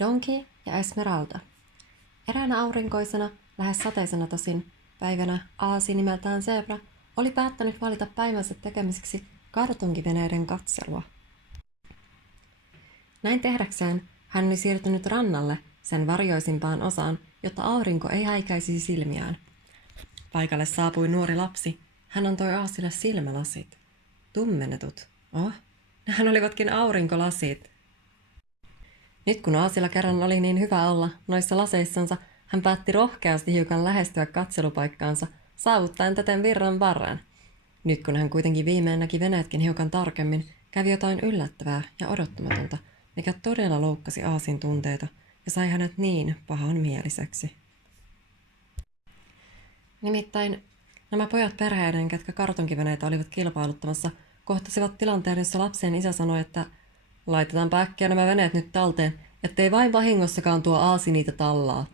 Donkey ja Esmeralda. Eräänä aurinkoisena, lähes sateisena tosin, päivänä Aasi nimeltään Zebra oli päättänyt valita päivänsä tekemiseksi kartunkiveneiden katselua. Näin tehdäkseen hän oli siirtynyt rannalle sen varjoisimpaan osaan, jotta aurinko ei häikäisi silmiään. Paikalle saapui nuori lapsi. Hän antoi Aasille silmälasit. Tummennetut. Nehän olivatkin aurinkolasit. Nyt kun Aasilla kerran oli niin hyvä olla noissa laseissansa, hän päätti rohkeasti hiukan lähestyä katselupaikkaansa, saavuttaen täten virran varren. Nyt kun hän kuitenkin viimein näki veneetkin hiukan tarkemmin, kävi jotain yllättävää ja odottamatonta, mikä todella loukkasi Aasin tunteita ja sai hänet niin pahanmieliseksi. Nimittäin nämä pojat perheiden, ketkä kartonkiveneitä olivat kilpailuttamassa, kohtasivat tilanteen, jossa lapsen isä sanoi, että laitetaanpa äkkiä nämä veneet nyt talteen, ettei vain vahingossakaan tuo Aasi niitä tallaa.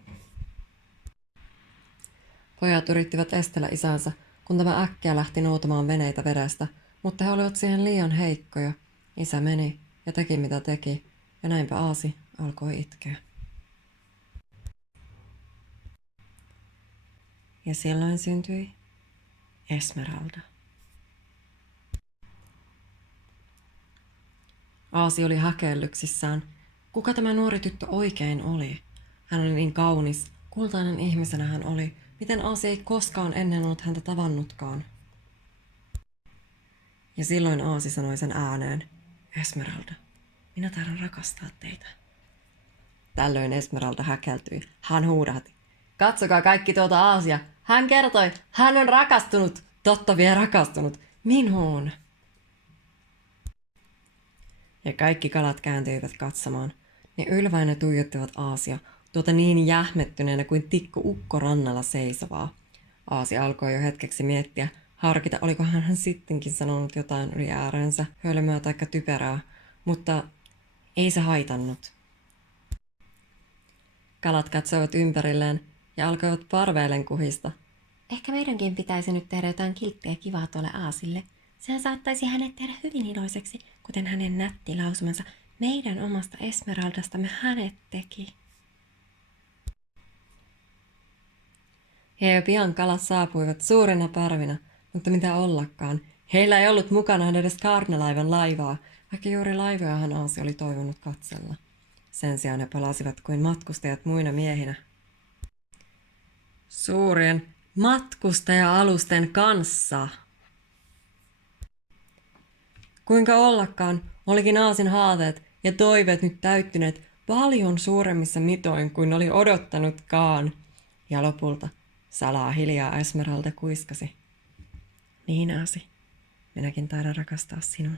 Pojat yrittivät estellä isänsä, kun tämä äkkiä lähti noutamaan veneitä vedestä, mutta he olivat siihen liian heikkoja. Isä meni ja teki mitä teki, ja näinpä Aasi alkoi itkeä. Ja silloin syntyi Esmeralda. Aasi oli häkellyksissään. Kuka tämä nuori tyttö oikein oli? Hän oli niin kaunis, kultainen ihmisenä hän oli. Miten Aasi ei koskaan ennen ollut häntä tavannutkaan? Ja silloin Aasi sanoi sen ääneen, Esmeralda, minä taidan rakastaa teitä. Tällöin Esmeralda häkeltyi. Hän huudahti. Katsokaa kaikki tuota Aasia. Hän kertoi, hän on rakastunut, totta vie rakastunut, minuun. Ja kaikki kalat kääntyivät katsomaan. Ne ylväinä tuijottivat Aasia, tuota niin jähmettyneenä kuin tikku ukko rannalla seisovaa. Aasi alkoi jo hetkeksi miettiä, harkita oliko hän sittenkin sanonut jotain yli äärensä, hölmöä tai typerää, mutta ei se haitannut. Kalat katsoivat ympärilleen ja alkoivat parveilleen kuhista. Ehkä meidänkin pitäisi nyt tehdä jotain kilttiä ja kivaa tuolle Aasille. Sehän saattaisi hänet tehdä hyvin iloiseksi, kuten hänen nätti lausumansa. Meidän omasta Esmeraldastamme hänet teki. Ja jo pian kalat saapuivat suurina parvina, mutta mitä ollakaan. Heillä ei ollut mukanaan edes Kaarnalaivan laivaa, vaikka juuri laivojahan Aasi oli toivonut katsella. Sen sijaan he palasivat kuin matkustajat muina miehinä. Suurien matkustaja-alusten kanssa. Kuinka ollakaan, olikin Aasin haaveet ja toiveet nyt täyttyneet paljon suuremmissa mitoin kuin oli odottanutkaan. Ja lopulta salaa hiljaa Esmeralda kuiskasi. Niin Aasi, minäkin taidan rakastaa sinua.